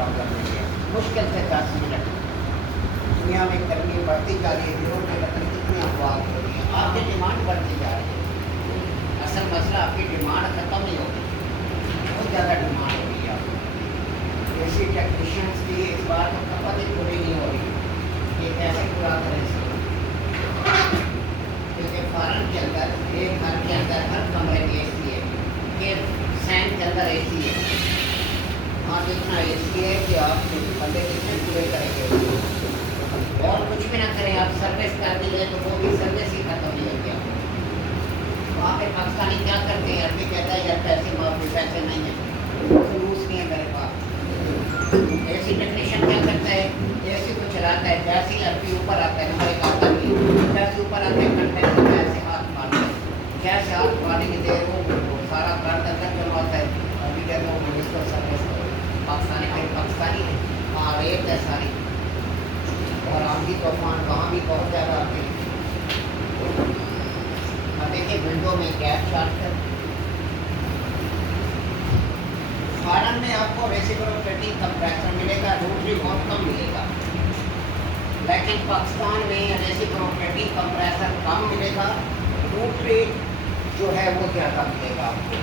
Problem नहीं है, मुश्किल से 10 मिनट। दुनिया में गर्मी बढ़ती जा रही है, दिनों में लकड़ी कितनी अफवाह हो रही है, आपकी डिमांड बढ़ती जा रही है। असल मसला आपकी डिमांड ख़त्म नहीं होगी, बहुत ज़्यादा डिमांड हो रही है आपकी। ऐसी टेक्नीशियंस की इस बार तो खपत ही पूरी नहीं हो रही कि कैसे पूरा करें इसको। क्योंकि फॉरेन के अंदर एक घर के अंदर हर कमरे में एसी है, कि सैन के अंदर एसी है, वहाँ तो इतना एसी है कि आप बंदे कितने पूरे करेंगे और कुछ भी ना करें, आप सर्विस कर दीजिए तो वो भी सर्विस ही खत्म नहीं होगी। वहाँ पे पाकिस्तानी क्या करते हैं, अभी कहता है यार पैसे माफी, पैसे नहीं है, रूस नहीं है मेरे पास। एसी टेक्नीशियन क्या करता है, एसी को चलाता है, जैसे ही अभी ऊपर आता है, हमारे आता नहीं, जैसे ऊपर आते हैं घंटे से जैसे हाथ मारते हैं, जैसे हाथ मारने की देर वो सारा कार्ड अंदर चलवाता है। अभी कहते हैं इसको सर्विस पाकिस्तानी फिर पाकिस्तानी है, वहाँ रेत है सारी, और आंधी तूफान वहाँ भी बहुत ज़्यादा आते हैं। देखिए विंडो में गैस चार्ज कर, फॉरेन में आपको रेसिप्रोकेटिंग कंप्रेसर मिलेगा, रोटरी बहुत कम मिलेगा, लेकिन पाकिस्तान में रेसिप्रोकेटिंग कंप्रेसर कम मिलेगा, रोटरी जो है वो ज़्यादा मिलेगा आपको।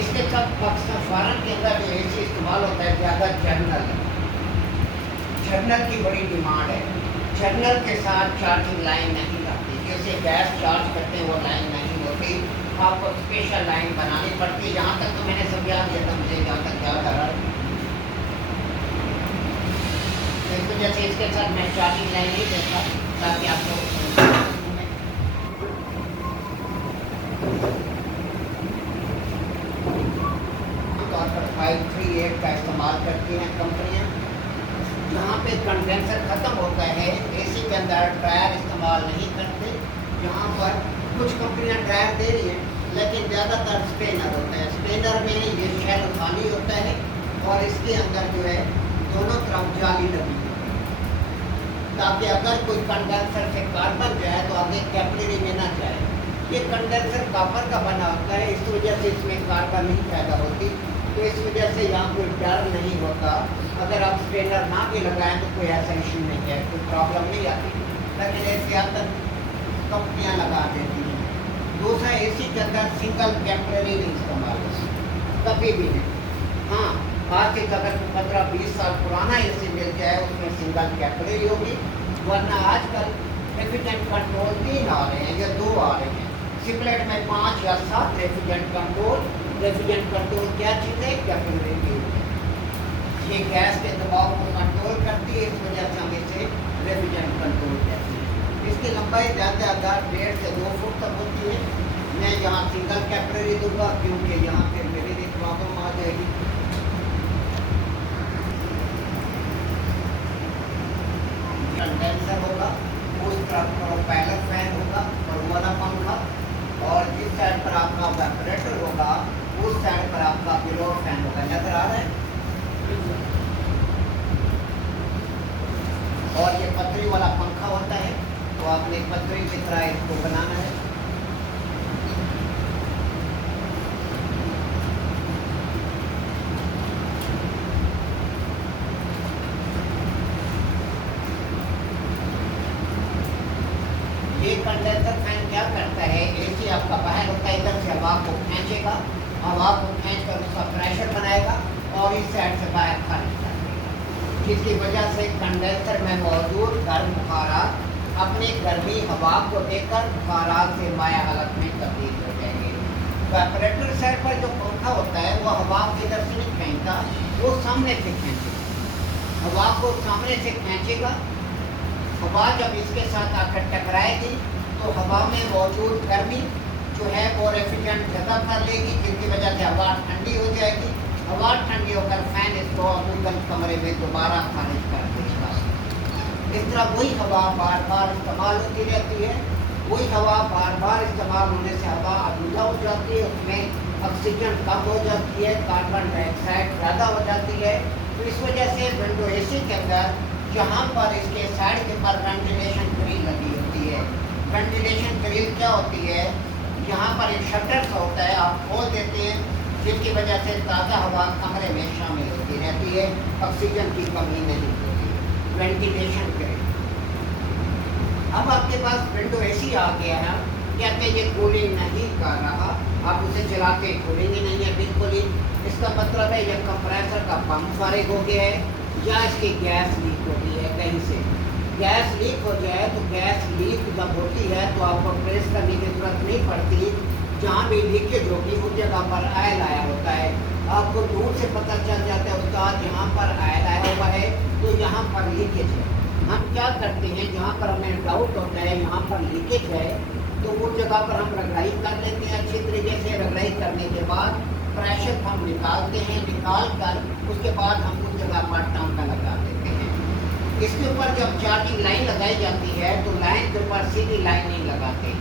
इसके साथ पाकिस्तान फॉरेन के अंदर जो एसी इस्तेमाल होता है ज़्यादा जर्नल, जर्नल की बड़ी डिमांड है। जर्नल के साथ चार्जिंग लाइन नहीं आती, जैसे गैस चार्ज करते हैं वो लाइन नहीं होती, आपको स्पेशल लाइन बनानी पड़ती है। यहाँ तक तो मैंने सब याद दिया था, मुझे जहाँ तक याद आ रहा है। इस वजह से इसके साथ मैं चार्जिंग लाइन नहीं देता ताकि आप लोग तौर पर 538 का इस्तेमाल करती हैं कंपनियाँ। जहाँ पे कंडेंसर ख़त्म होता है, एसी के अंदर ड्रायर इस्तेमाल नहीं करते। यहाँ पर कुछ कंपनियाँ ड्रायर दे रही हैं, लेकिन ज़्यादातर स्पेनर होता है। स्पेनर में ये शेल खाली होता है और इसके अंदर जो है दोनों तरफ जाली लगी है, ताकि अगर कोई कंडेंसर से कार्बन जाए तो आगे कैपिलरी में ना जाए। ये कंडेंसर कॉपर का बना होता है, इस वजह से इसमें कार्बन नहीं पैदा होती, तो इस वजह से यहाँ कोई डर नहीं होता। अगर आप स्ट्रेनर ना भी लगाएं तो कोई ऐसा इशू नहीं है, कोई प्रॉब्लम नहीं आती, लेकिन एहतियातन कंपनियाँ लगा देती हैं। दूसरा, एसी के अंदर सिंगल कैपिलरी नहीं इस्तेमाल कभी भी नहीं। हाँ, आज के अगर 15-20 साल पुराना एसी मिल जाए उसमें सिंगल कैपिलरी होगी, वरना आजकल रेफ्रिजरेंट कंट्रोल 3 आ रहे हैं या 2 आ रहे हैं। सिपलेट में 5 या 7 रेफ्रिजरेंट कंट्रोल। रेफ्रिजरेंट कंट्रोल क्या चीज़ है, कैपिलरी की है। ये गैस के दबाव को कंट्रोल करती है, इस वजह से हम इसे रेफ्रिजरेंट कंट्रोल कहते हैं। इसकी लंबाई ज़्यादा 1.5 से 2 फुट तक होती है। मैं यहाँ सिंगल कैपिलरी दूंगा क्योंकि यहाँ फिर मेरी भी प्रॉब्लम आ जाएगी। कंडेंसर होगा, उस तरफ प्रोपेलर फैन होगा और वाला पंखा, और जिस साइड पर आपका वेपरेटर होगा उस साइड पर आपका बिलो फैन होगा। नजर आ रहा है? और ये पतरी वाला पंखा होता है, तो आपने पतरी की तरह इसको बनाना है। ये कंडेंसर फैन क्या करता है, एसी आपका बाहर होता है, इधर से हवा को खींचेगा, हवा को खींचकर उसका प्रेशर बनाएगा और इस साइड से बाहर खारिज कर देगा, जिसकी वजह से कंडेंसर में मौजूद गर्म बुखारात अपनी गर्मी हवा को देकर बुखारात से माया हालत में तब्दील हो जाएंगे। वेपरेटर साइड पर जो पंखा होता है वो हवा को इधर से नहीं खींचता, वो सामने से खींचेगा, हवा को सामने से खींचेगा। हवा जब इसके साथ आकर टकराएगी तो हवा में मौजूद गर्मी जो है वो रेफ्रिजरेंट ख़त्म कर लेगी, जिसकी वजह से हवा ठंडी हो जाएगी। हवा ठंडी होकर फैन इसको अमूमन कमरे में दोबारा खारिज कर देगा। इस तरह वही हवा बार बार इस्तेमाल होती रहती है। वही हवा बार बार इस्तेमाल होने से हवा आलूदा हो जाती है, उसमें ऑक्सीजन कम हो जाती है, कार्बन डाइऑक्साइड ज़्यादा हो जाती है। तो इस वजह से विंडो एसी के अंदर जहाँ पर इसके साइड के पर वेंटिलेशन ग्रिल लगी होती है। वेंटिलेशन ग्रिल क्या होती है, यहाँ पर एक शटर सा होता है, आप खोल देते हैं, जिसकी वजह से ताज़ा हवा कमरे में शामिल होती रहती है, ऑक्सीजन की कमी नहीं होती, वेंटिलेशन करें। अब आपके पास विंडो एसी आ गया है, कहते ये कूलिंग नहीं कर रहा, आप उसे चलाते कूलिंग ही नहीं है बिल्कुल ही। इसका मतलब है यह कंप्रेसर का पंप फारिग हो गया है या इसकी गैस लीक हो गई है कहीं से। गैस लीक हो जाए तो गैस लीक जब होती है तो आपको प्रेस करने की जरूरत नहीं पड़ती, जहाँ भी लीकेज होगी उस जगह पर आयल आया होता है, आपको दूर से पता चल जाता है उस्ताद यहाँ पर आयल आया हुआ है तो यहाँ पर लीकेज है। हम क्या करते हैं, जहाँ पर हमें डाउट होता है यहाँ पर लीकेज है तो उस जगह पर हम रगड़ाई कर लेते हैं अच्छी तरीके से। रगड़ाई करने के बाद प्रेशर हम निकालते हैं, निकाल कर उसके बाद हम उस जगह पर टांका लगा देते हैं। इसके ऊपर जब चार्जिंग लाइन लगाई जाती है तो लाइन के ऊपर सीधी लाइन नहीं लगाते,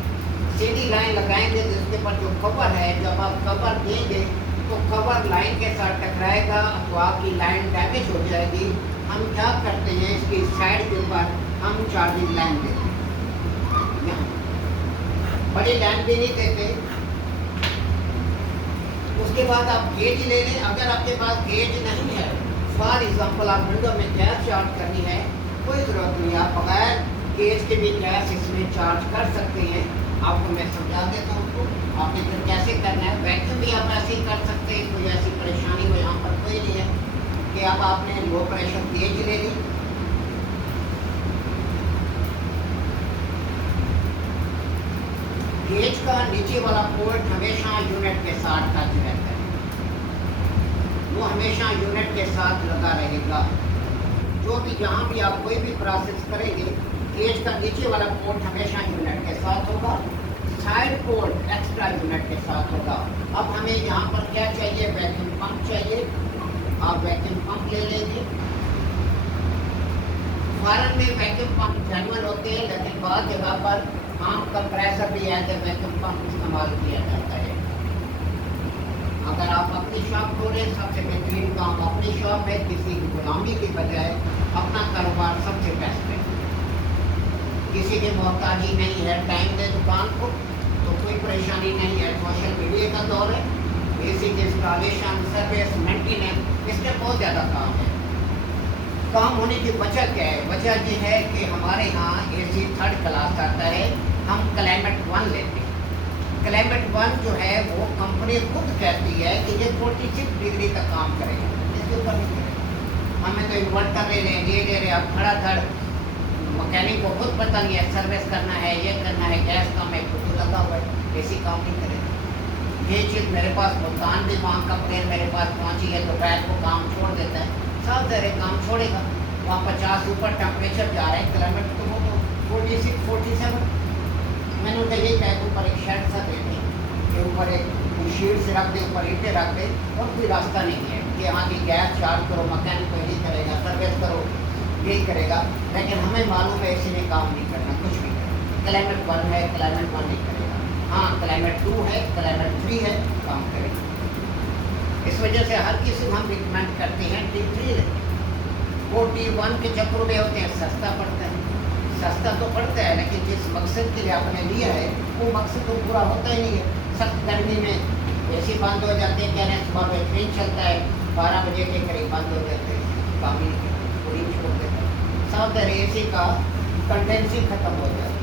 सीधी लाइन लगाएंगे तो इसके ऊपर जो कवर है, जब आप कवर देंगे तो कवर लाइन के साथ टकराएगा तो आपकी लाइन डैमेज हो जाएगी। हम क्या करते हैं, इसकी साइड के ऊपर हम चार्जिंग लाइन देते हैं, बड़ी लाइन भी नहीं देते। उसके बाद आप गेज ले लें, अगर आपके पास गेज नहीं है, फॉर एग्जाम्पल आप विंडो में गैस चार्ज करनी है, कोई ज़रूरत नहीं, आप बगैर गेज के भी गैस इसमें चार्ज कर सकते हैं। आपको मैं समझा देता हूँ उसको, आपने फिर कैसे करना है। वैक्यूम भी आप ऐसे ही कर सकते हैं, कोई ऐसी परेशानी हो यहाँ पर कोई नहीं है कि अब आपने लो प्रेशर गेज ले ली, गेज का नीचे वाला पोर्ट हमेशा यूनिट के साथ टच रहता है, वो हमेशा यूनिट के साथ लगा रहेगा। जो भी जहाँ भी आप कोई भी प्रोसेस करेंगे, गेज का नीचे वाला पोर्ट हमेशा यूनिट के साथ होगा, साइड पोर्ट एक्स्ट्रा यूनिट के साथ होगा। अब हमें यहाँ पर क्या चाहिए, वैक्यूम पंप चाहिए। आप वैक्यूम पंप ले लेंगे। फॉरेन में वैक्यूम पंप जेन्युइन होते हैं, लेकिन बहुत जगह पर पंप कंप्रेसर भी एज ए वैक्यूम पंप इस्तेमाल किया जाता है। अगर आप अपनी शॉप खोलें, सबसे बेहतरीन काम अपनी शॉप है, किसी की गुलामी की बजाय अपना कारोबार सबसे बेस्ट है। किसी की मोहताजी नहीं है, टाइम दे दुकान को तो कोई परेशानी नहीं है। सोशल मीडिया का दौर है, एसी की इंस्टॉलेशन, सर्विस, मेंटेनेंस, इसके बहुत ज़्यादा काम है। काम होने की वजह क्या है, वजह ये है कि हमारे यहाँ एसी 3rd क्लास आता है, हम क्लाइमेट 1 लेते हैं। क्लाइमेट 1 जो है वो कंपनी खुद कहती है कि ये 46 डिग्री का काम करेगा, इसके ऊपर नहीं करेगा। हमें तो इन्वर्टर ले लें, ये ले रहे, अब खड़ा धड़ मैकेनिक को खुद पता नहीं है, सर्विस करना है, ये करना है, गैस काम है, खुद लगा हुआ है, एसी काम नहीं करेगा। ये चीज़ मेरे पास मुल्तान भी वहाँ कंप्लेन मेरे पास पहुँची है तो बैठ को काम छोड़ देता है, साफ ज़रे काम छोड़ेगा। वहाँ 50 ऊपर टेम्परेचर जा रहे हैं, क्लाइमेट तो वो 46 47। मैंने उनका यही कहा कि ऊपर एक शेड सा दे दें, कि ऊपर एक शीट से रख दे, ऊपर ईंटें रख दे, और कोई रास्ता नहीं है कि हाँ जी गैस चार्ज करो, मैकेनिक को यही करेगा, सर्विस करो यही करेगा। लेकिन हमें मालूम है इसी ने काम नहीं करना, कुछ भी करना। क्लाइमेट 1 है, क्लाइमेट 1 नहीं करेगा। हाँ क्लाइमेट 2 है, क्लाइमेट 3 है, काम करेगा। इस वजह से हर किसी को हम रिकमेंड करते हैं T3 है। वो T1 के चक्कर में होते हैं, सस्ता पड़ता है, सस्ता तो पड़ता है, लेकिन जिस मकसद के लिए आपने लिया है वो मकसद तो पूरा होता ही नहीं है। सख्त गर्मी में एसी बंद हो जाते हैं, कह रहे हैं सुबह में ट्रेन चलता है, 12 बजे के करीब बंद हो जाते हैं, काम ही नहीं करते, पूरी छोड़ देते हैं। साथ एसी का कंडेंसिंग खत्म हो जाता है।